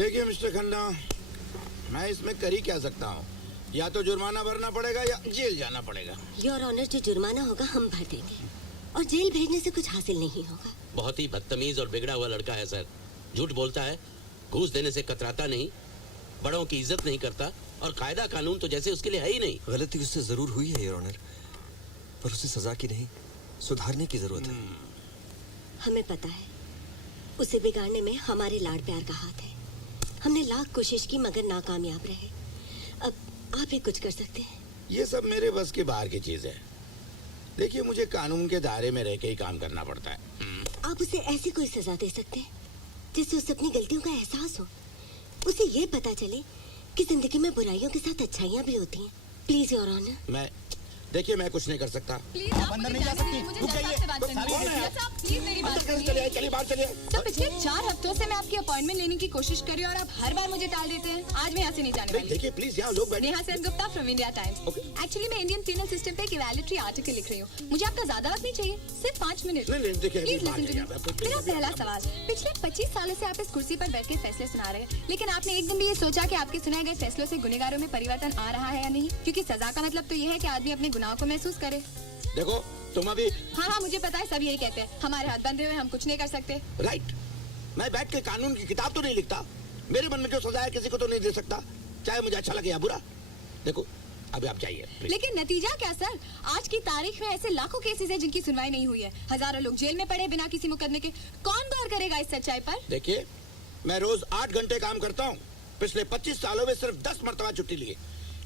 देखिए मिस्टर खन्ना, मैं इसमें कर ही क्या सकता हूँ। या तो जुर्माना भरना पड़ेगा या जेल जाना पड़ेगा। योर ऑनर, जो जुर्माना होगा हम भर देंगे और जेल भेजने से कुछ हासिल नहीं होगा। बहुत ही बदतमीज और बिगड़ा हुआ लड़का है सर। झूठ बोलता है, घूस देने से कतराता नहीं, बड़ों की इज्जत नहीं करता और कायदा कानून तो जैसे उसके लिए है ही नहीं। गलती उससे जरूर हुई है योर ऑनर, पर उसे सजा की नहीं सुधारने की जरूरत है। हमें पता है उसे बिगाड़ने में हमारे लाड़ प्यार का हाथ है। हमने लाख कोशिश की मगर नाकामयाब रहे। अब आप ही कुछ कर सकते हैं। ये सब मेरे बस के बाहर की चीज है। देखिए, मुझे कानून के दायरे में रह के ही काम करना पड़ता है। आप उसे ऐसी कोई सजा दे सकते हैं जिससे उसे अपनी गलतियों का एहसास हो, उसे ये पता चले कि जिंदगी में बुराइयों के साथ अच्छाइयाँ भी होती हैं। Please your honour. देखिए, मैं कुछ नहीं कर सकता। प्लीज आप अंदर नहीं जा सकती। रुक जाइए। प्लीज मेरी बात सुनिए। चलिए बाहर चलिए। सर, पिछले 4 हफ्तों से मैं आपकी अपॉइंटमेंट लेने की कोशिश कर रही हूँ और आप हर बार मुझे टाल देते हैं। आज मैं यहाँ से नहीं जाने वाली। देखिए प्लीज, यहाँ लोग बैठे। Neha Sengupta from India times. Actually मैं इंडियन पीनल सिस्टम पे एक इवैल्यूएटरी आर्टिकल लिख रही हूँ। मुझे आपका ज्यादा वक्त नहीं चाहिए, सिर्फ 5 minute. Please listen to me. मेरा पहला सवाल, पिछले 25 सालों से आप इस कुर्सी पर बैठ के फैसले सुना रहे हैं, लेकिन आपने एक दिन भी ये सोचा कि आपके सुनाए गए फैसलों से गुनहगारों में परिवर्तन आ रहा है या नहीं? क्योंकि सजा का मतलब तो ये है कि आदमी अपने गुनाहों को महसूस करे। देखो, तुम अभी। हाँ, मुझे पता है, सब यही कहते हैं, हमारे हाथ बंधे हुए, हम कुछ नहीं कर सकते। राइट। मैं बैठ के कानून की किताब तो नहीं लिखता। मेरे मन में जो सजा है किसी को तो नहीं दे सकता, चाहे मुझे अच्छा लगे या बुरा। देखो, अभी आप जाइए। लेकिन नतीजा क्या सर? आज की तारीख में ऐसे लाखों केसेस हैं जिनकी सुनवाई नहीं हुई है। हजारों लोग जेल में पड़े बिना किसी मुकदमे के। कौन गौर करेगा इस सच्चाई पर? देखिए, मैं रोज 8 घंटे काम करता हूँ। पिछले 25 सालों में सिर्फ 10 मरतबा छुट्टी ली।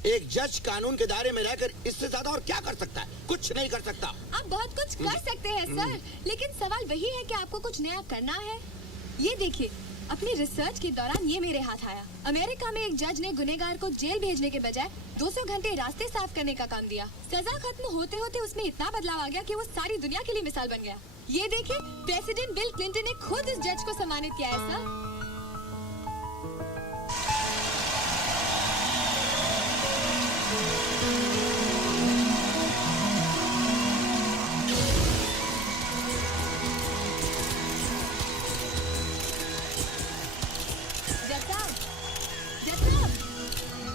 एक जज कानून के दायरे में रहकर इससे ज्यादा और क्या कर सकता है? कुछ नहीं कर सकता। आप बहुत कुछ कर सकते हैं सर, लेकिन सवाल वही है कि आपको कुछ नया करना है। ये देखिए, अपनी रिसर्च के दौरान ये मेरे हाथ आया। अमेरिका में एक जज ने गुनहगार को जेल भेजने के बजाय 200 घंटे रास्ते साफ करने का काम दिया। सजा खत्म होते होते उसमें इतना बदलाव आ गया कि वो सारी दुनिया के लिए मिसाल बन गया। ये देखिए, प्रेसिडेंट बिल क्लिंटन ने खुद इस जज को सम्मानित किया है सर।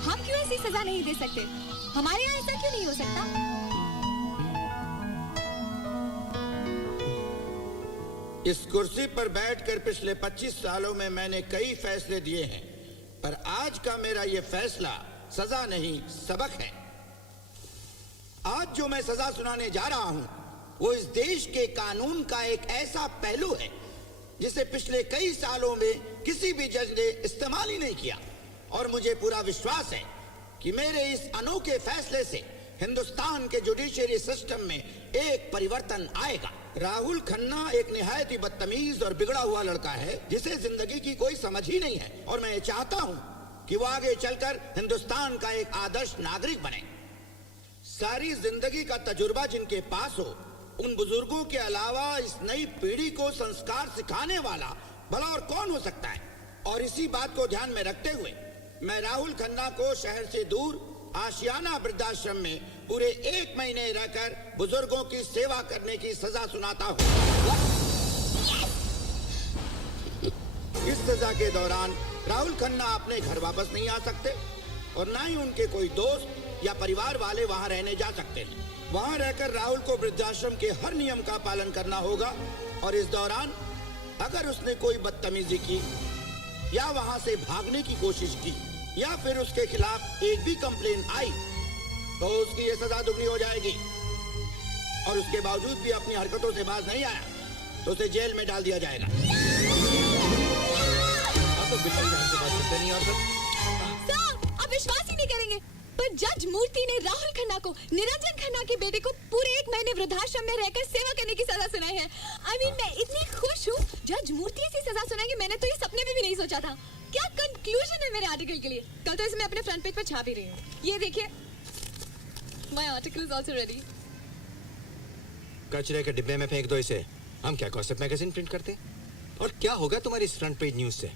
हम क्यों ऐसी सजा नहीं दे सकते? हमारे यहाँ ऐसा क्यों नहीं हो सकता? इस कुर्सी पर बैठकर पिछले 25 सालों में मैंने कई फैसले दिए हैं, पर आज का मेरा ये फैसला सजा नहीं, सबक है। आज जो मैं सजा सुनाने जा रहा हूं, वो इस देश के कानून का एक ऐसा पहलू है जिसे पिछले कई सालों में किसी भी जज ने इस्तेमाल ही नहीं किया। और मुझे पूरा विश्वास है कि मेरे इस अनोखे फैसले से हिंदुस्तान के जुडिशरी सिस्टम में एक परिवर्तन आएगा। राहुल खन्ना एक निहायत ही बदतमीज और बिगड़ा हुआ लड़का है जिसे जिंदगी की कोई समझ ही नहीं है, और मैं चाहता हूं कि वो आगे चलकर हिंदुस्तान का एक आदर्श नागरिक बने। सारी जिंदगी का तजुर्बा जिनके पास हो, उन बुजुर्गों के अलावा इस नई पीढ़ी को संस्कार सिखाने वाला भला और कौन हो सकता है? और इसी बात को ध्यान में रखते हुए मैं राहुल खन्ना को शहर से दूर आशियाना वृद्धाश्रम में पूरे 1 महीने रहकर बुजुर्गों की सेवा करने की सजा सुनाता हूँ। इस सजा के दौरान राहुल खन्ना अपने घर वापस नहीं आ सकते और ना ही उनके कोई दोस्त या परिवार वाले वहाँ रहने जा सकते हैं। वहाँ रहकर राहुल को वृद्धाश्रम के हर नियम का पालन करना होगा, और इस दौरान अगर उसने कोई बदतमीजी की या वहाँ से भागने की कोशिश की या फिर उसके खिलाफ एक भी कंप्लेन आई तो उसकी ये सजा दुगनी हो जाएगी। और उसके बावजूद भी अपनी हरकतों से बाज नहीं आया तो उसे जेल में डाल दिया जाएगा। आप तो बिल्कुल ध्यान से बात करते नहीं और सर, आप विश्वास ही नहीं करेंगे, पर जज मूर्ति ने राहुल खन्ना को, निरंजन खन्ना के बेटे को पूरे 1 महीने वृद्धाश्रम में रहकर सेवा करने की सजा सुनाई है। मैं इतनी खुश हूँ, जज मूर्ति ऐसी सजा सुनाएंगे, मैंने तो ये सपने में भी नहीं सोचा था। क्या कंक्लूजन है मेरे आर्टिकल के लिए? कल तो इसे मैं अपने फ्रंट पेज पर छाप ही रही हूँ। ये देखिए, my article is also ready. कचरे के डिब्बे में फेंक दो इसे। हम क्या गॉसिप मैगजीन प्रिंट करते? और क्या होगा तुम्हारी इस फ्रंट पेज न्यूज से?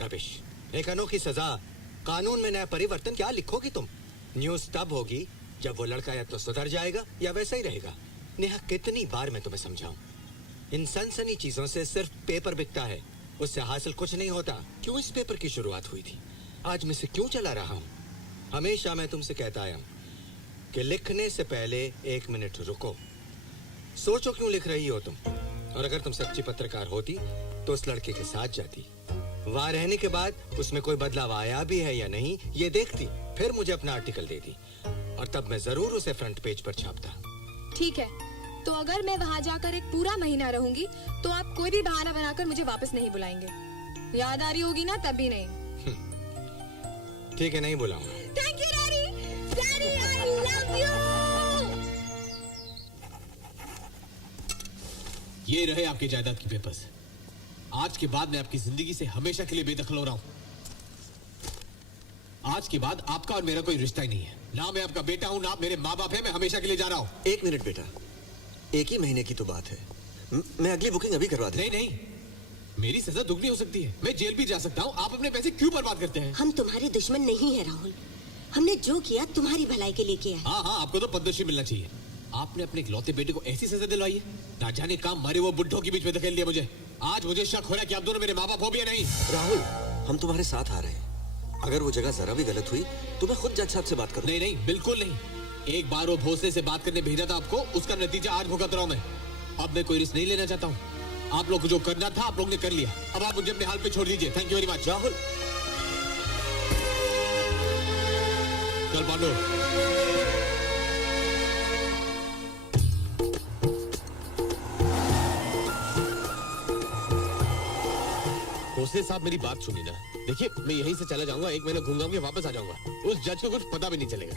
रबिश। एक अनोखी सजा, कानून में नया परिवर्तन, क्या लिखोगी तुम? न्यूज तब होगी जब वो लड़का या तो सुधर जाएगा या वैसा ही रहेगा। नेहा, कितनी बार मैं तुम्हें समझाऊं, इन सनसनी चीजों से सिर्फ पेपर बिकता है, उससे हासिल कुछ नहीं होता। क्यों इस पेपर की शुरुआत हुई थी? आज मैं इसे क्यों चला रहा हूँ? हमेशा मैं तुमसे कहता आया हूँ कि लिखने से पहले 1 मिनट रुको, सोचो क्यों लिख रही हो तुम। और अगर तुम सच्ची पत्रकार होती तो उस लड़के के साथ जाती, वहां रहने के बाद उसमें कोई बदलाव आया भी है या नहीं ये देखती, फिर मुझे अपना आर्टिकल देती और तब मैं जरूर उसे फ्रंट पेज पर छापता। ठीक है, तो अगर मैं वहाँ जाकर एक पूरा महीना रहूंगी तो आप कोई भी बहाना बनाकर मुझे वापस नहीं बुलाएंगे। याद आ रही होगी ना? तभी नहीं। ठीक है, नहीं बुलाऊंगा। Thank you daddy. Daddy I love you. ये रहे आपके जायदाद की पेपर्स। आज के बाद मैं आपकी जिंदगी से हमेशा के लिए बेदखल हो रहा हूं। आज के बाद आपका और मेरा कोई रिश्ता ही नहीं है। ना मैं आपका बेटा हूं, ना आप मेरे माँ बाप हैं। मैं हमेशा के लिए जा रहा हूं। 1 मिनट बेटा, 1 ही महीने की तो बात है। मैं अगली बुकिंग अभी करवा दूं। नहीं नहीं, मेरी सजा दुगनी हो सकती है। मैं जेल भी जा सकता हूं। आप अपने पैसे क्यों बर्बाद करते हैं? हम तुम्हारे दुश्मन नहीं है राहुल। हमने जो किया तुम्हारी भलाई के लिए किया है। हाँ हाँ, आपको तो पद्मश्री मिलना चाहिए। आपने अपने इकलौते बेटे को ऐसी सजा दिलवाई है। ना जाने काम मरे वो बुड्ढों के बीच में धकेल दिया मुझे। आज मुझे शक हो रहा है कि आप दोनों मेरे माँ बाप हो भी या नहीं। राहुल, हम तुम्हारे साथ आ रहे हैं। अगर वो जगह जरा भी गलत हुई तो मैं खुद जज साहब से बात करूं। नहीं नहीं, बिल्कुल नहीं। एक बार वो भोसले से बात करने भेजा था आपको, उसका नतीजा आज भुगत रहा हूं मैं। अब मैं कोई रिस्क नहीं लेना चाहता हूँ। आप लोग को जो करना था आप लोग ने कर लिया। अब आप मुझे अपने हाल पे छोड़ दीजिए। Thank you very much. Rahul, चल पांडु। भोसले साहब, मेरी बात सुनिए ना। देखिए, मैं यहीं से चला जाऊंगा, 1 महीना घूम के वापस आ जाऊंगा। उस जज को कुछ पता भी नहीं चलेगा।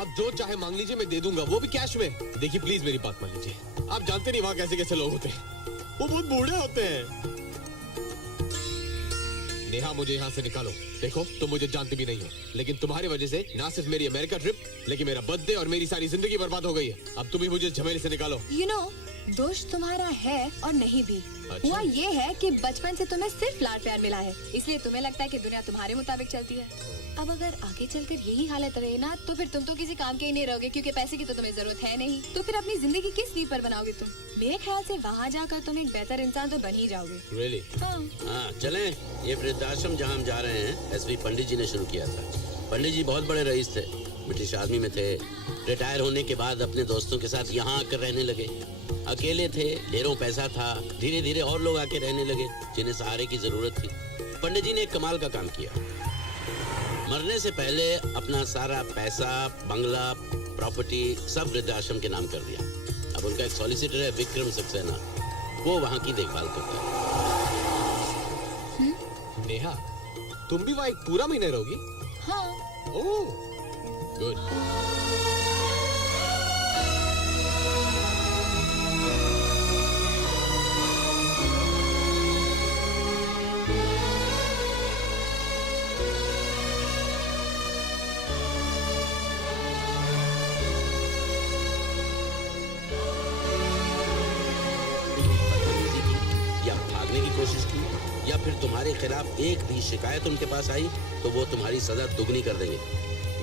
आप जो चाहे मांग लीजिए, मैं दे दूंगा, वो भी कैश में। देखिए प्लीज मेरी बात मान लीजिए। आप जानते नहीं वहाँ कैसे कैसे लोग होते हैं। वो बहुत बूढ़े होते हैं। नेहा, मुझे यहाँ से निकालो। देखो, तुम मुझे जानते भी नहीं हो, लेकिन तुम्हारी वजह से ना सिर्फ मेरी अमेरिका ट्रिप, लेकिन मेरा बर्थडे और मेरी सारी जिंदगी बर्बाद हो गई है। अब तुम ही मुझे इस झमेले से निकालो। You know, दोष तुम्हारा है और नहीं भी। अच्छा। हुआ ये है कि बचपन से तुम्हें सिर्फ लाड प्यार मिला है, इसलिए तुम्हें लगता है कि दुनिया तुम्हारे मुताबिक चलती है। अब अगर आगे चलकर यही हालत रहे ना, तो फिर तुम तो किसी काम के ही नहीं रहोगे, क्योंकि पैसे की तो तुम्हें जरूरत है नहीं। तो फिर अपनी जिंदगी किस नींव पर बनाओगे तुम? मेरे ख्याल से वहाँ जाकर तुम एक बेहतर इंसान तो बन ही जाओगे। Really? हाँ। हाँ, चलें। ये वृद्धाश्रम जहाँ हम जा रहे हैं, एसवी पंडित जी ने शुरू किया था। पंडित जी बहुत बड़े रईस थे, ब्रिटिश आर्मी में थे। रिटायर होने के बाद अपने दोस्तों के साथ यहाँ आकर रहने लगे। अकेले थे, ढेरों पैसा था। धीरे धीरे और लोग आके रहने लगे जिन्हें सहारे की जरूरत थी। पंडित जी ने एक कमाल का काम किया। मरने से पहले अपना सारा पैसा, बंगला, प्रॉपर्टी सब वृद्धाश्रम के नाम कर दिया। अब उनका एक सॉलिसिटर है, विक्रम सक्सेना, वो वहाँ की देखभाल करता है। नेहा, तुम भी वहाँ एक पूरा महीना रहोगी? हाँ। ओह, गुड। या भागने की कोशिश की, या फिर तुम्हारे खिलाफ एक भी शिकायत उनके पास आई तो वो तुम्हारी सजा दुगनी कर देंगे,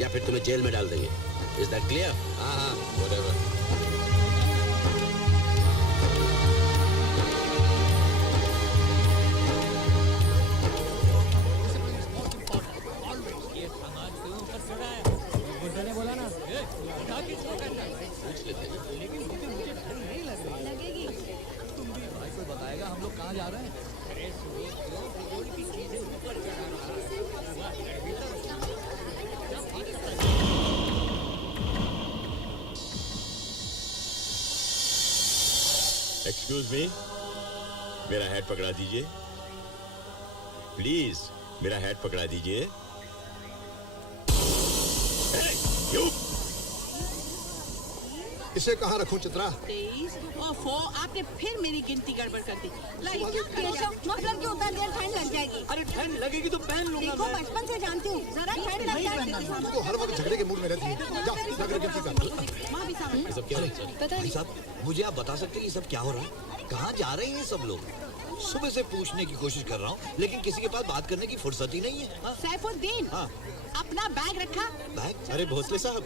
या फिर तुम्हें जेल में डाल देंगे। Is that clear? हाँ हाँ, whatever। एक्सक्यूज मी, मेरा हैट पकड़ा दीजिए प्लीज। मेरा हैट पकड़ा दीजिए। इसे कहाँ रखूं चित्रा? 23 और आपने फिर मेरी गिनती गड़बड़ कर दी। मफलर क्यों उतार दिया? ठंड लग जाएगी। अरे ठंड लगेगी तो पहन लूंगा देखो, मैं। बचपन से जानती हूँ, जरा ठंड लग जाएगी। तू तो हर वक्त झगड़े के मूड में रहती है। जा, जाकर गिनती कर। माँ भी सामने। सब क्या है सर? पता भाई नहीं। साहब, मुझे आप बता सकते हैं ये सब क्या हो रहा है? कहाँ जा रहे हैं ये सब लोग? सुबह से पूछने की कोशिश कर रहा हूँ, लेकिन किसी के पास बात करने की फुर्सत ही नहीं है। हाँ? सैफुद्दीन, हाँ। अपना बैग रखा? बैग? अरे भोसले साहब,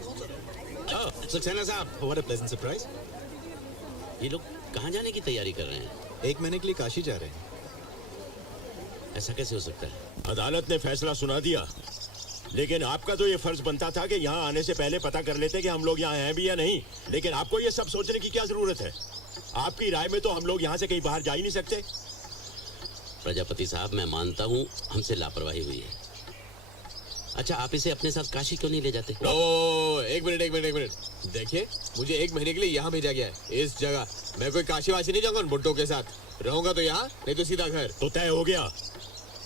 सक्सेना साहब, व्हाट अ प्लेजेंट सरप्राइज। ये लोग कहाँ जाने की तैयारी कर रहे हैं? 1 महीने के लिए काशी जा रहे हैं। ऐसा कैसे हो सकता है? अदालत ने फैसला सुना दिया, लेकिन आपका तो ये फर्ज बनता था कि यहाँ आने से पहले पता कर लेते कि हम लोग यहाँ हैं भी या नहीं। लेकिन आपको ये सब सोचने की क्या जरूरत है? आपकी राय में तो हम लोग यहाँ से कहीं बाहर जा ही नहीं सकते। प्रजापति साहब, मैं मानता हूँ हमसे लापरवाही हुई है। अच्छा, आप इसे अपने साथ काशी क्यों नहीं ले जाते? ओ, एक मिनट। देखिए, मुझे 1 महीने के लिए यहाँ भेजा गया है, इस जगह। मैं कोई काशी वाशी नहीं जाऊंगा उन बुड्ढों के साथ। रहूंगा तो यहाँ, नहीं तो सीधा घर। तो तय हो गया,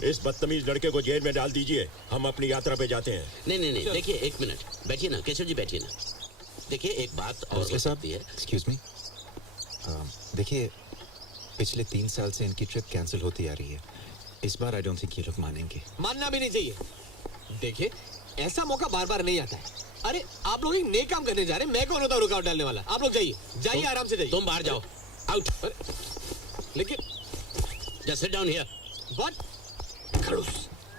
इस बदतमीज लड़के को जेल में डाल दीजिए। हम अपनी यात्रा पे जाते हैं। नहीं, देखिए 1 मिनट बैठिए ना, केशव जी बैठिए ना। देखिए, एक बात और हो सकती है। एक्सक्यूज मी, देखिए पिछले 3 साल से इनकी ट्रिप कैंसिल होती आ रही है। इस बार आई डोंट थिंक ये लोग मानेंगे। मानना भी नहीं चाहिए। देखिए, ऐसा मौका बार बार नहीं आता है। अरे, आप लोग एक नेक काम करने जा रहे हैं, मैं कौन होता हूँ रुकावट डालने वाला? आप लोग जाइए आराम से जाइए। तुम बाहर जाओ, आउट। लेकिन just sit down here. What?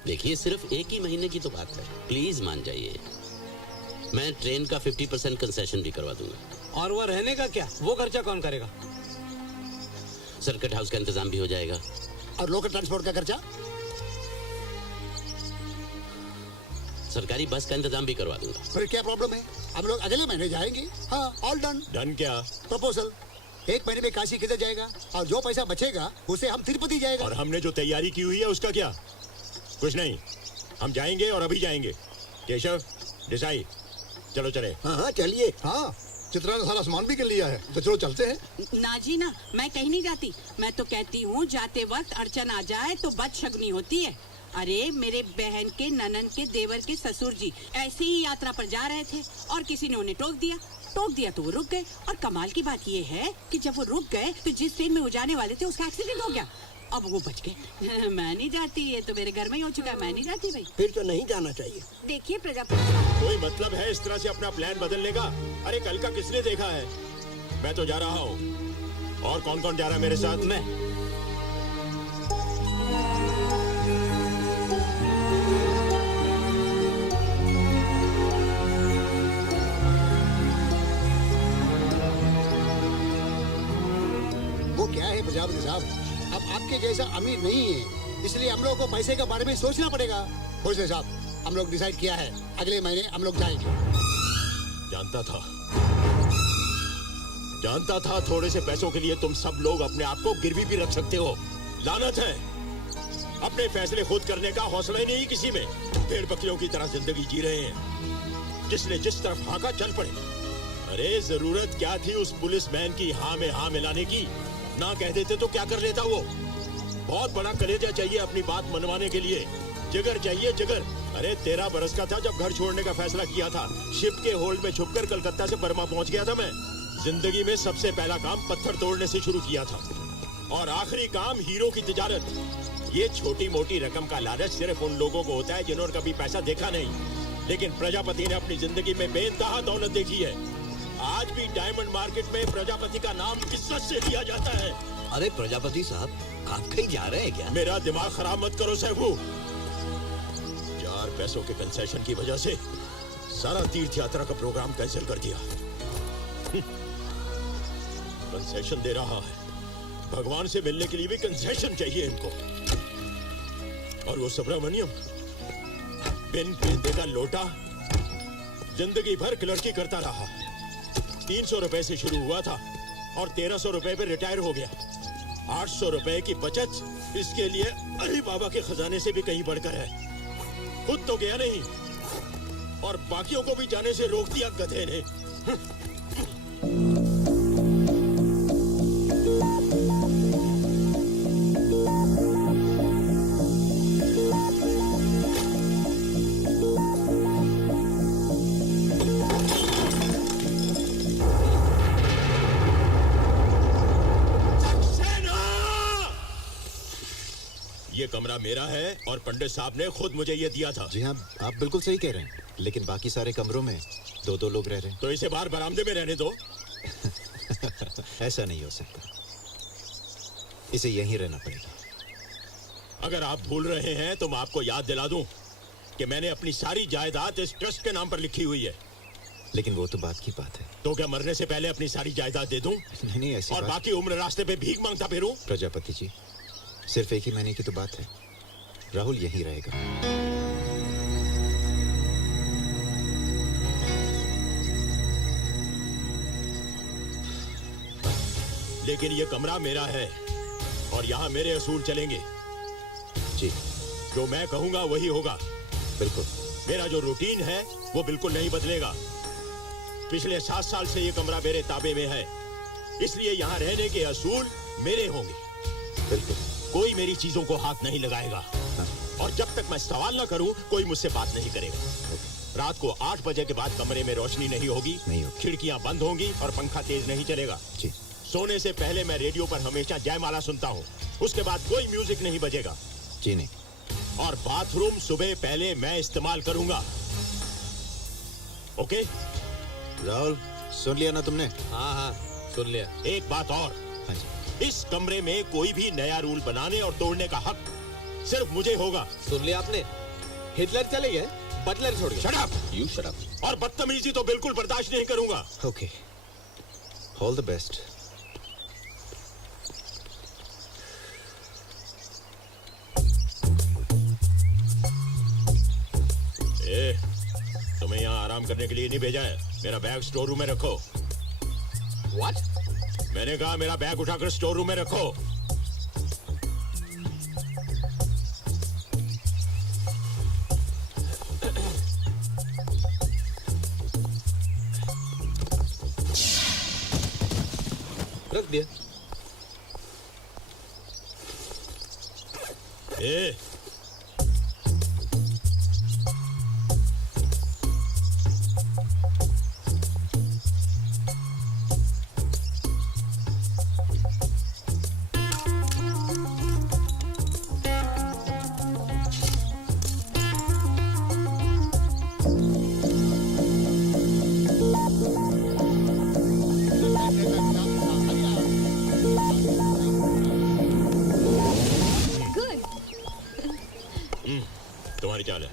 देखिए, सिर्फ 1 ही महीने की तो बात है, प्लीज मान जाइए। मैं ट्रेन का 50% कंसेशन भी करवा दूंगा। और वो रहने का क्या? वो खर्चा कौन करेगा? सर्किट हाउस का इंतजाम भी हो जाएगा। और लोकल ट्रांसपोर्ट का खर्चा? सरकारी बस का इंतजाम भी करवा दूंगा। फिर क्या प्रॉब्लम है? हम लोग अगले महीने जाएंगे। हाँ, ऑल डन। डन क्या? प्रपोजल। 1 महीने में काशी किधर जाएगा, और जो पैसा बचेगा उसे हम तिरुपति जाएगा। और हमने जो तैयारी की हुई है उसका क्या? कुछ नहीं, हम जाएंगे और अभी जाएंगे। केशव, देसाई, चलो चले। हाँ चलिए। हाँ, चित्रा ने सारा सामान भी कर लिया है, तो चलो चलते हैं। ना जी ना, मैं कहीं नहीं जाती। मैं तो कहती हूँ जाते वक्त अड़चन आ जाए तो बदशगुनी होती है। अरे, मेरे बहन के ननन के देवर के ससुर जी ऐसे ही यात्रा पर जा रहे थे और किसी ने उन्हें टोक दिया तो वो रुक गए। और कमाल की बात ये है कि जब वो रुक गए तो जिस ट्रेन में वो जाने वाले थे उसका एक्सीडेंट हो गया। अब वो बच गए। मैं नहीं जाती, ये तो मेरे घर में ही हो चुका है। मैं नहीं जाती भाई। फिर तो नहीं जाना चाहिए। देखिए प्रजापति साहब, कोई मतलब है इस तरह से अपना प्लान बदलने का? अरे, कल का किसने देखा है? मैं तो जा रहा हूँ। और कौन कौन जा रहा है मेरे साथ? मैं। वो क्या है प्रजापति साहब, अब आपके जैसा अमीर नहीं है, इसलिए हम लोगों को पैसे के बारे में सोचना पड़ेगा। भोसले साहब, हम लोग डिसाइड किया है, अगले महीने हम लोग जाएंगे। जानता था थोड़े से पैसों के लिए तुम सब लोग अपने आप को गिरवी भी रख सकते हो। लानत है, अपने फैसले खुद करने का हौसला ही नहीं किसी में। भेड़ बकरियों की तरह जिंदगी जी रहे हैं, जिसने जिस तरफ हाँका चल पड़े। अरे, जरूरत क्या थी उस पुलिसमैन की हाँ में हाँ मिलाने की? ना कह देते तो क्या कर लेता वो? बहुत बड़ा कलेजा चाहिए अपनी बात मनवाने के लिए, जिगर चाहिए, जिगर। अरे, 13 बरस का था जब घर छोड़ने का फैसला किया था। शिप के होल्ड में छुपकर कलकत्ता से बर्मा पहुंच गया था मैं। जिंदगी में सबसे पहला काम पत्थर तोड़ने से शुरू किया था, और आखिरी काम हीरो की तिजारत। ये छोटी मोटी रकम का लालच सिर्फ उन लोगों को होता है जिन्होंने कभी पैसा देखा नहीं। लेकिन प्रजापति ने अपनी जिंदगी में बेइंतहा दौलत देखी है। आज भी डायमंड मार्केट में प्रजापति का नाम इज्जत से लिया जाता है। अरे प्रजापति साहब, आप कहीं जा रहे हैं क्या? मेरा दिमाग खराब मत करो साहबू। 4 पैसों के कंसेशन की वजह से सारा तीर्थ यात्रा का प्रोग्राम कैंसिल कर दिया। कंसेशन दे रहा है, भगवान से मिलने के लिए भी कंसेशन चाहिए इनको। और वो सुब्रमण्यम, बिन पेंदे का लोटा, जिंदगी भर क्लर्की करता रहा। 300 रुपए से शुरू हुआ था और 1300 रुपए पे रिटायर हो गया। 800 रुपए की बचत इसके लिए अली बाबा के खजाने से भी कहीं बढ़कर है। खुद तो गया नहीं और बाकियों को भी जाने से रोक दिया गधे ने। ये कमरा मेरा है और पंडित साहब ने खुद मुझे ये दिया था। जी हाँ, आप बिल्कुल सही कह रहे हैं, लेकिन बाकी सारे कमरों में 2-2 लोग रह रहे हैं। तो इसे बाहर बरामदे में रहने दो। ऐसा नहीं हो सकता, इसे यहीं रहना पड़ेगा। अगर आप भूल रहे हैं तो मैं आपको याद दिला दूं कि मैंने अपनी सारी जायदाद इस ट्रस्ट के नाम पर लिखी हुई है। लेकिन वो तो बात की बात है। तो क्या मरने से पहले अपनी सारी जायदाद दे दूं? नहीं, ऐसी और बात... बाकी उम्र रास्ते पे भीख मांगता फिरूं? प्रजापति जी, सिर्फ 1 ही महीने की तो बात है। राहुल यहीं रहेगा। लेकिन ये कमरा मेरा है और यहाँ मेरे असूल चलेंगे। जी जो मैं कहूंगा वही होगा। बिल्कुल। मेरा जो रूटीन है वो बिल्कुल नहीं बदलेगा। पिछले 7 साल से ये कमरा मेरे ताबे में है, इसलिए यहाँ रहने के असूल मेरे होंगे। बिल्कुल। कोई मेरी चीजों को हाथ नहीं लगाएगा और जब तक मैं सवाल न करूं कोई मुझसे बात नहीं करेगा। रात को 8 बजे के बाद कमरे में रोशनी नहीं होगी, खिड़कियां बंद होंगी और पंखा तेज नहीं चलेगा। जी। सोने से पहले मैं रेडियो पर हमेशा जयमाला सुनता हूँ, उसके बाद कोई म्यूजिक नहीं बजेगा। जी नहीं। और बाथरूम सुबह पहले मैं इस्तेमाल करूंगा। ओके? राहुल सुन लिया ना तुमने? हाँ हाँ सुन लिया। एक बात और, हाँ जी। इस कमरे में कोई भी नया रूल बनाने और तोड़ने का हक सिर्फ मुझे होगा। सुन लिया आपने? हिटलर चले गए, बटलर छोड़ गए। Shut up! You shut up. और बदतमीजी तो बिल्कुल बर्दाश्त नहीं करूंगा। Okay, all the best. तुम्हें यहाँ आराम करने के लिए नहीं भेजा है। मेरा बैग स्टोर रूम में रखो। What? मैंने कहा मेरा बैग उठाकर स्टोर रूम में रखो। रख दिया। तुम्हारी चाल है।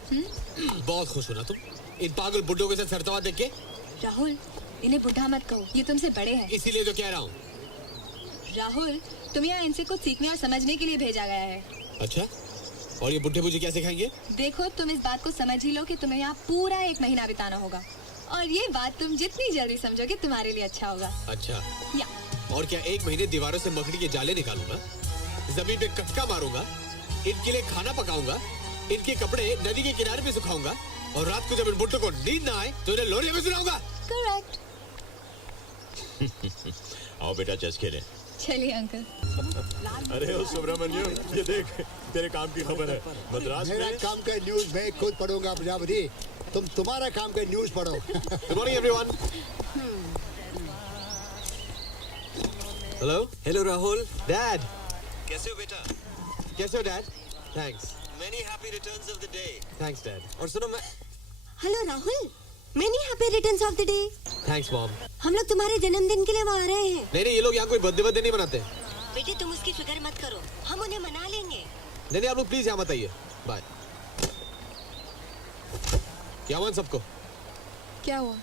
बहुत खुश हो ना तुम इन पागल बुड्ढों के साथ सरता हुआ देख के? राहुल, इन्हें बुढ़ा मत कहो, ये तुमसे बड़े हैं। इसीलिए तो कह रहा हूँ। राहुल, तुम्हें यहाँ इनसे कुछ सीखने और समझने के लिए भेजा गया है। अच्छा, और ये बुड्ढे मुझे क्या सिखाएंगे? देखो, तुम इस बात को समझ ही लो कि तुम्हें यहाँ पूरा 1 महीना बिताना होगा, और ये बात तुम जितनी जल्दी समझोगे तुम्हारे लिए अच्छा होगा। अच्छा, या और क्या 1 महीने दीवारों से मकड़ी के जाले निकालूंगा, जमीन पे कचका मारूंगा, इनके लिए खाना पकाऊंगा, इनके कपड़े नदी के किनारे पे सुखाऊंगा, और रात को जब इन बुड्ढों को नींद ना आए तो इन्हें लोरिया में सुनाऊंगा। करेक्ट। आओ बेटा, चेस खेलें। चलिए अंकल। अरे ओ सुब्रमण्यम, ये देख, तेरे काम की खबर है। मद्रास मेरा में काम का न्यूज़ मैं खुद पढ़ूंगा प्रजापति, तुम तुम्हारा काम का न्यूज़ पढ़ो। Good morning everyone. Hello. Hello Rahul. Dad. कैसे हो बेटा? कैसे हो Dad? Thanks. Many happy returns of the day. Thanks Dad. और सुनो, मैं hello Rahul, many happy returns of the day. Thanks Mom. हम लोग तुम्हारे जन्मदिन के लिए वहाँ आ रहे हैं। नहीं, ये लोग यहाँ कोई बर्थडे नहीं मनाते। बेटे तुम उसकी फिक्र मत करो, हम उन्हें मना लेंगे। नहीं, आप लोग प्लीज यहाँ मत आइए। बाय। क्या हुआ सबको? क्या हुआ?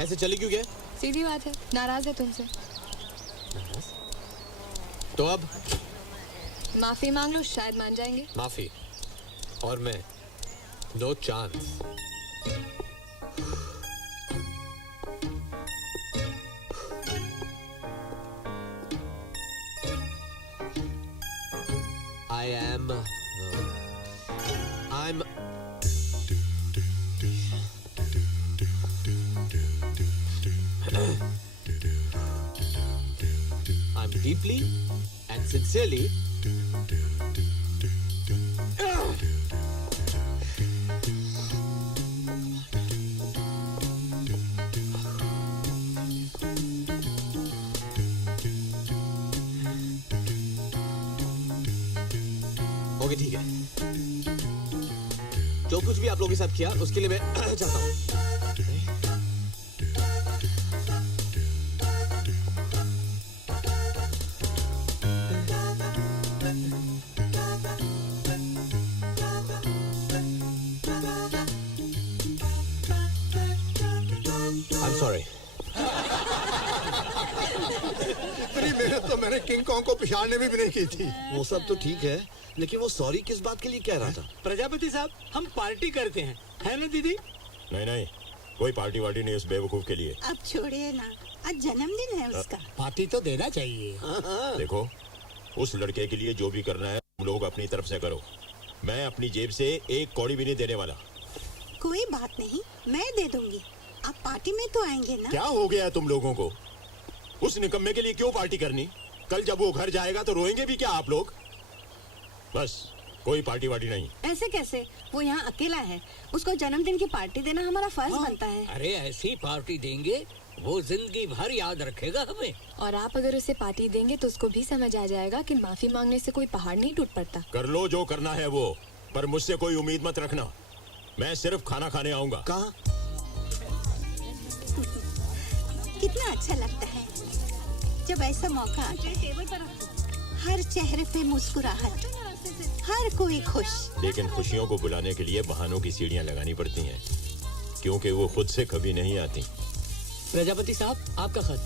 ऐसे चली क्यों गए? सीधी बात है, नाराज है तुमसे। तो अब माफी मांग लो, शायद मान जाएंगे। माफी? और मैं no chance. I'm deeply and sincerely okay, ठीक है। जो कुछ भी आप लोगों के साथ किया उसके लिए मैं चाहता हूँ। I'm sorry. इतनी मेहनत तो मैंने किंग कॉन्ग को पिछाड़ने में भी नहीं की थी। वो सब तो ठीक है, लेकिन वो सॉरी किस बात के लिए कह रहा था? प्रजापति साहब, हम पार्टी करते हैं, है ना दीदी? नहीं नहीं, कोई पार्टी वार्टी नहीं उस बेवकूफ के लिए। अब छोड़िए ना, आज जन्मदिन है उसका। पार्टी तो देना चाहिए। देखो, उस लड़के के लिए जो भी करना है तुम लोग अपनी तरफ से करो। मैं अपनी जेब से एक कौड़ी भी नहीं देने वाला। कोई बात नहीं, मैं दे दूंगी। आप पार्टी में तो आएंगे ना? क्या हो गया है तुम लोगों को? उस निकम्मे के लिए क्यों पार्टी करनी? कल जब वो घर जाएगा तो रोएंगे भी क्या आप लोग? बस, कोई पार्टी वार्टी नहीं। ऐसे कैसे? वो यहाँ अकेला है, उसको जन्मदिन की पार्टी देना हमारा फर्ज बनता है। अरे ऐसी पार्टी देंगे वो जिंदगी भर याद रखेगा हमें। और आप अगर उसे पार्टी देंगे तो उसको भी समझ आ जाएगा कि माफी मांगने से कोई पहाड़ नहीं टूट पड़ता। कर लो जो करना है वो, पर मुझसे कोई उम्मीद मत रखना। मैं सिर्फ खाना खाने आऊंगा। कहाँ? कितना अच्छा लगता है जब ऐसा मौका आता है। टेबल पर हर चेहरे पे मुस्कुराहट, हर कोई खुश। लेकिन खुशियों को बुलाने के लिए बहानों की सीढ़ियां लगानी पड़ती हैं, क्योंकि वो खुद से कभी नहीं आती। प्रजापति साहब, आपका खत।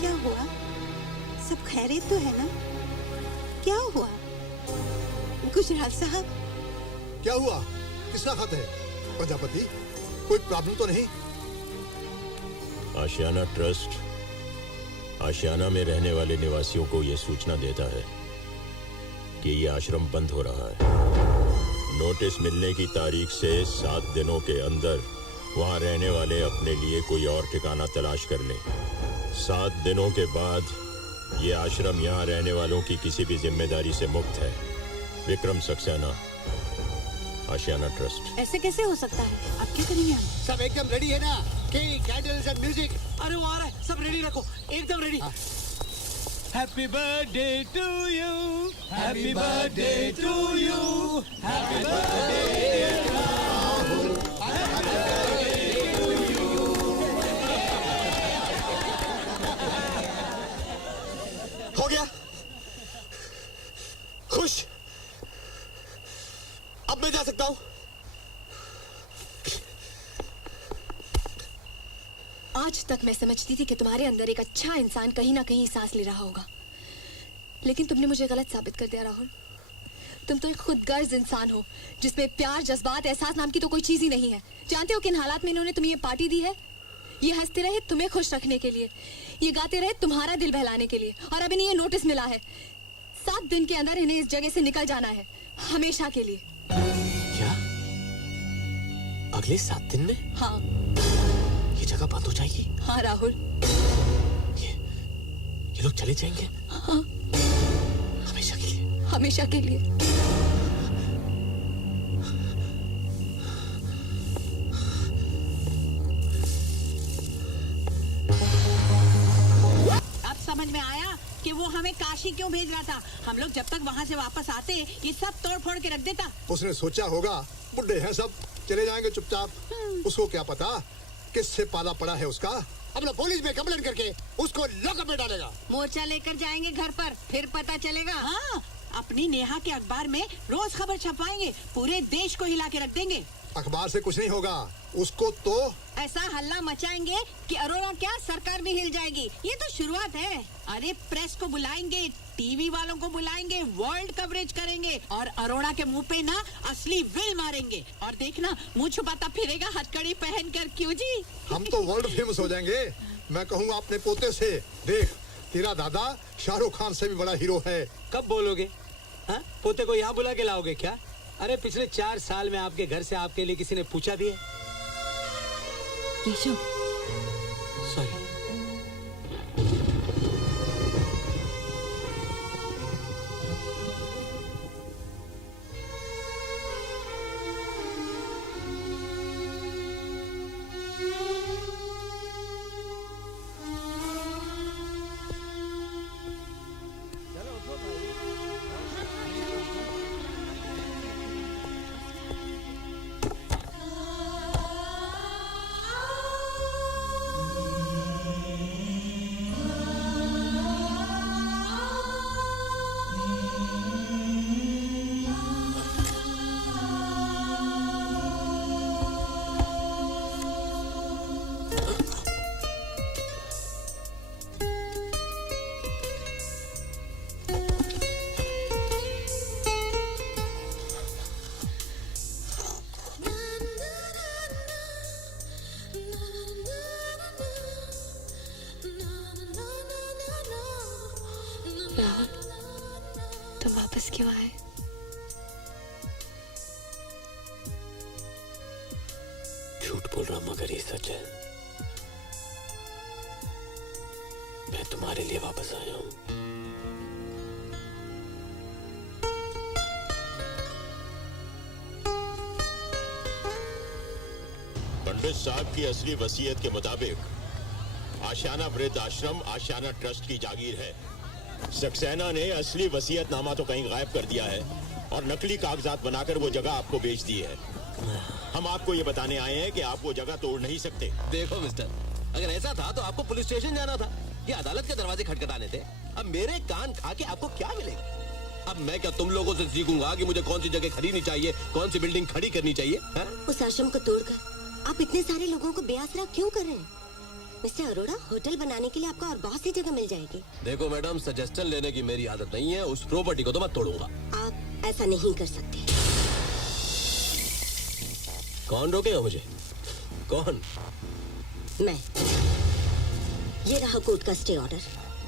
क्या हुआ? सब खैरियत तो है ना? क्या हुआ गुजराल साहब? क्या हुआ? किसका खत है? प्रजापति, कोई प्रॉब्लम तो नहीं? आशियाना ट्रस्ट आशियाना में रहने वाले निवासियों को यह सूचना देता है कि यह आश्रम बंद हो रहा है। नोटिस मिलने की तारीख से 7 दिनों के अंदर वहां रहने वाले अपने लिए कोई और ठिकाना तलाश कर लें। 7 दिनों के बाद ये आश्रम यहाँ रहने वालों की किसी भी जिम्मेदारी से मुक्त है। विक्रम सक्सेना, आशियाना ट्रस्ट। ऐसे कैसे हो सकता है? अब क्या करेंगे हम? सब एकदम रेडी है ना? Cake, candles and music. अरे वो आ रहा है, सब रेडी रखो, एकदम ready. Happy birthday to you, happy birthday to you, happy birthday हो गया? खुश? अब मैं जा सकता हूँ? आज तक मैं समझती थी कि तुम्हारे अंदर एक अच्छा इंसान कहीं ना कहीं सांस ले रहा होगा, लेकिन तुमने मुझे गलत साबित कर दिया राहुल। तुम तो एक खुदगर्ज इंसान हो जिसमें प्यार, जज्बात, एहसास नाम की तो कोई चीज ही नहीं है। जानते हो किन हालात में इन्होंने तुम्हें ये पार्टी दी है? ये हंसते रहे तुम्हें खुश रखने के लिए, ये गाते रहे तुम्हारा दिल बहलाने के लिए, और अब इन्हें ये नोटिस मिला है 7 दिन के अंदर इन्हें इस जगह से निकल जाना है, हमेशा के लिए। क्या? अगले 7 दिन में? हाँ। ये जगह बंद हो जाएगी? हाँ राहुल। ये लोग चले जाएंगे? हाँ। हमेशा के लिए? हमेशा के लिए। अब समझ में आया कि वो हमें काशी क्यों भेज रहा था। हम लोग जब तक वहाँ से वापस आते ये सब तोड़ फोड़ के रख देता। उसने सोचा होगा बुड्ढे हैं सब, चले जाएंगे चुपचाप। उसको क्या पता किससे पाला पड़ा है उसका। अब पुलिस में कंप्लेंट करके उसको लॉकअप में डालेगा। मोर्चा लेकर जाएंगे घर पर, फिर पता चलेगा। हाँ, अपनी नेहा के अखबार में रोज खबर छपवाएंगे, पूरे देश को हिला के रख देंगे। अखबार से कुछ नहीं होगा, उसको तो ऐसा हल्ला मचाएंगे कि अरोड़ा क्या सरकार भी हिल जाएगी। ये तो शुरुआत है। अरे प्रेस को बुलाएंगे, टीवी वालों को बुलाएंगे, वर्ल्ड कवरेज करेंगे और अरोड़ा के मुंह पे ना असली विल मारेंगे। और देखना मुंह छुपाता फिरेगा हथकड़ी पहनकर। क्यों जी? हम तो वर्ल्ड फेमस हो जाएंगे। मैं कहूँगा अपने पोते से, देख तेरा दादा शाहरुख खान से भी बड़ा हीरो है। कब बोलोगे? हाँ? पोते को यहाँ बुला के लाओगे क्या? अरे पिछले 4 साल में आपके घर से आपके लिए किसी ने पूछा भी है? केशव, सॉरी। तुम्हारे लिए वापस आया हूँ। पंडित साहब की असली वसीयत के मुताबिक आशियाना वृद्ध आश्रम आशियाना ट्रस्ट की जागीर है। सक्सेना ने असली वसीयतनामा तो कहीं गायब कर दिया है और नकली कागजात बनाकर वो जगह आपको बेच दी है। हम आपको ये बताने आए हैं कि आप वो जगह तोड़ नहीं सकते। देखो मिस्टर, अगर ऐसा था तो आपको पुलिस स्टेशन जाना था, ये अदालत के दरवाजे खटखटाने थे। अब मेरे कान खा के आपको क्या मिलेगा? अब मैं क्या तुम लोगों से सीखूंगा कि मुझे कौन सी जगह खरीदनी चाहिए, कौन सी बिल्डिंग खड़ी करनी चाहिए? है? उस आश्रम को तोड़कर आप इतने सारे लोगों को बेआसरा क्यों कर रहे हैं? मिस्टर अरोड़ा, होटल बनाने के लिए आपको और बहुत सी जगह मिल जाएगी। देखो मैडम, सजेशन लेने की मेरी आदत नहीं है, उस प्रॉपर्टी को तो मैं तोड़ूंगा। आप ऐसा नहीं कर सकते। कौन रोकेगा मुझे? कौन? मैं। ये रहा कोर्ट का स्टे ऑर्डर।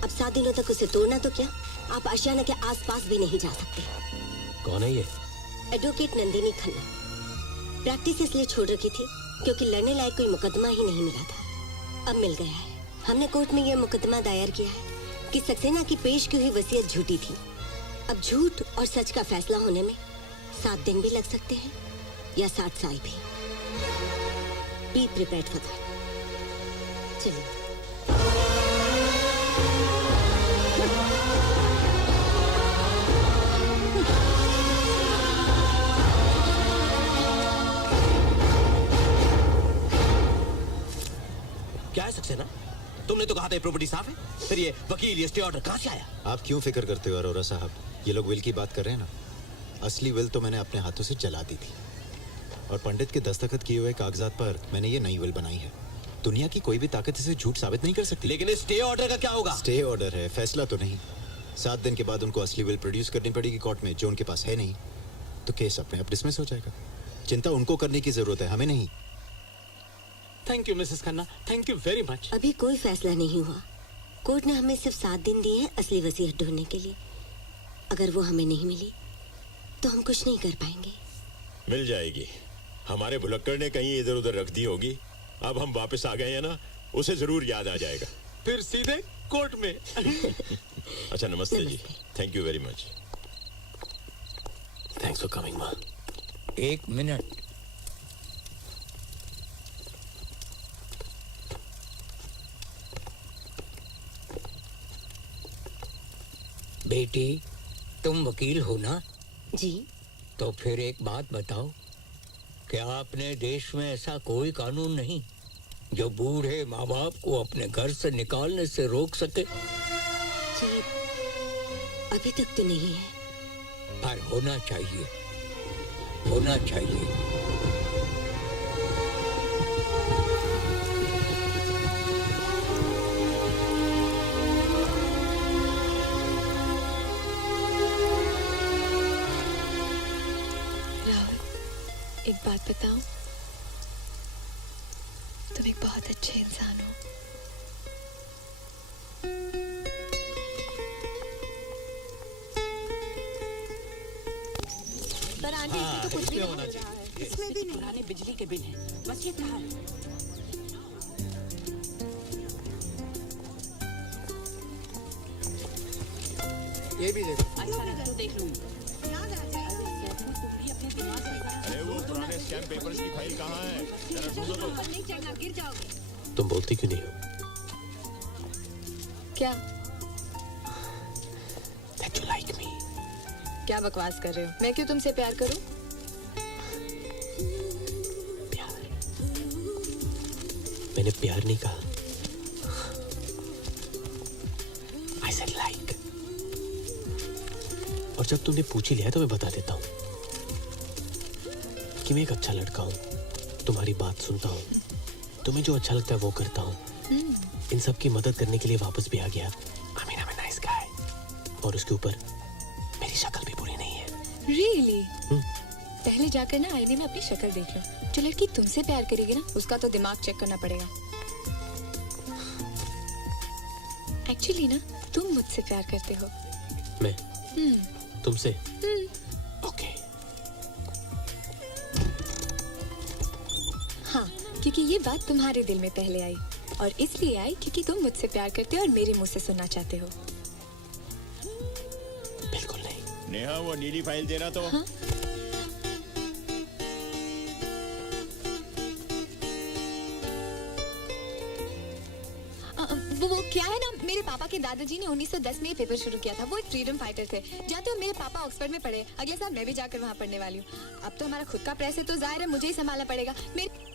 अब 7 दिनों तक उसे तोड़ना तो क्या, आप आशियाना के आसपास भी नहीं जा सकते। कौन है ये? एडवोकेट नंदिनी खन्ना। प्रैक्टिस इसलिए छोड़ रखी थी क्योंकि लड़ने लायक कोई मुकदमा ही नहीं मिला था। अब मिल गया है। हमने कोर्ट में यह मुकदमा दायर किया है कि सक्सेना की पेश की हुई वसीयत झूठी थी। अब झूठ और सच का फैसला होने में 7 दिन भी लग सकते हैं या 60 साल भी। Be prepared for that. चलिए। क्या है सक्सेना? तुमने तो कहा था प्रॉपर्टी साफ है, फिर ये वकील, ये स्टे ऑर्डर कहाँ से आया? आप क्यों फिक्र करते हो अरोरा साहब? ये लोग विल की बात कर रहे हैं ना। असली विल तो मैंने अपने हाथों से जला दी थी और पंडित के दस्तखत किए हुए कागजात पर मैंने ये नई विल बनाई है। दुनिया की कोई भी ताकत इसे झूठ साबित नहीं कर सकती। लेकिन इस स्टे ऑर्डर का क्या होगा? स्टे ऑर्डर है, फैसला तो नहीं। 7 दिन के बाद उनको असली विल प्रोड्यूस करनी पड़ेगी कोर्ट में, जो उनके पास है नहीं। तो केस अपने आप डिसमिस हो जाएगा। चिंता उनको करने की जरूरत है, हमें नहीं। Thank you Mrs Khanna, thank you very much. अभी कोई फैसला नहीं हुआ। कोर्ट ने हमें सिर्फ 7 दिन दिए हैं असली वसीयत ढूंढने के लिए। अगर वो हमें नहीं मिली तो हम कुछ नहीं कर पाएंगे। मिल जाएगी। हमारे भुलक्कड़ ने कहीं इधर उधर रख दी होगी। अब हम वापस आ गए हैं ना, उसे जरूर याद आ जाएगा। फिर सीधे कोर्ट में। अच्छा, नमस्ते जी। Thank you very much. Thanks for coming मां। 1 मिनट। बेटी, तुम वकील हो ना? जी। तो फिर एक बात बताओ, क्या अपने देश में ऐसा कोई कानून नहीं जो बूढ़े माँ बाप को अपने घर से निकालने से रोक सके? जी, अभी तक तो नहीं है। पर होना चाहिए, होना चाहिए। एक बात बताऊं, तुम एक बहुत अच्छे इंसान हो। पर आंटी, इसमें तो कुछ भी नहीं होना चाहिए। इसमें भी पुराने बिजली के बिल हैं, बस ये कहा है। ये भी देखो। अच्छा तो देख लूंगी। अरे वो पुराने स्टैम्प पेपर्स की फाइल कहाँ है? जरा ढूंढो तो। नहीं चलना, गिर जाओगे। तुम बोलती क्यों नहीं हो? क्या? That you like me. क्या बकवास कर रहे हो? मैं क्यों तुमसे प्यार करूं? प्यार? मैंने प्यार नहीं कहा। I said like. और जब तुमने पूछ ही लिया तो मैं बता देता हूँ कि मैं एक अच्छा लड़का हूँ, तुम्हारी बात सुनता हूँ, तुम्हें जो अच्छा लगता है वो करता हूँ, इन सब की मदद करने के लिए वापस भी आ गया। I mean, I'm a nice guy. और उसके ऊपर मेरी शक्ल भी बुरी नहीं है। Really? पहले जाकर ना आईने में अपनी शक्ल देख लो। जो लड़की तुमसे प्यार करेगी ना, उसका तो दिमाग चेक करना पड़ेगा। एक्चुअली ना, तुम मुझसे प्यार करते हो। मैं? तुमसे? ओके। हाँ, क्योंकि ये बात तुम्हारे दिल में पहले आई। और इसलिए आई क्योंकि तुम मुझसे प्यार करते हो और मेरे मुंह से सुनना चाहते हो। बिल्कुल नहीं। नेहा वो नीली फाइल देना तो। हाँ? वो क्या है ना, मेरे पापा के दादाजी ने 1910 में ये पेपर शुरू किया था। वो एक फ्रीडम फाइटर थे। जानते हो मेरे पापा ऑक्सफोर्ड में पढ़े, अगले साल मैं भी जाकर वहाँ पढ़ने वाली हूँ। अब तो हमारा खुद का प्रेस है तो जाहिर है मुझे ही संभालना पड़ेगा। मेरे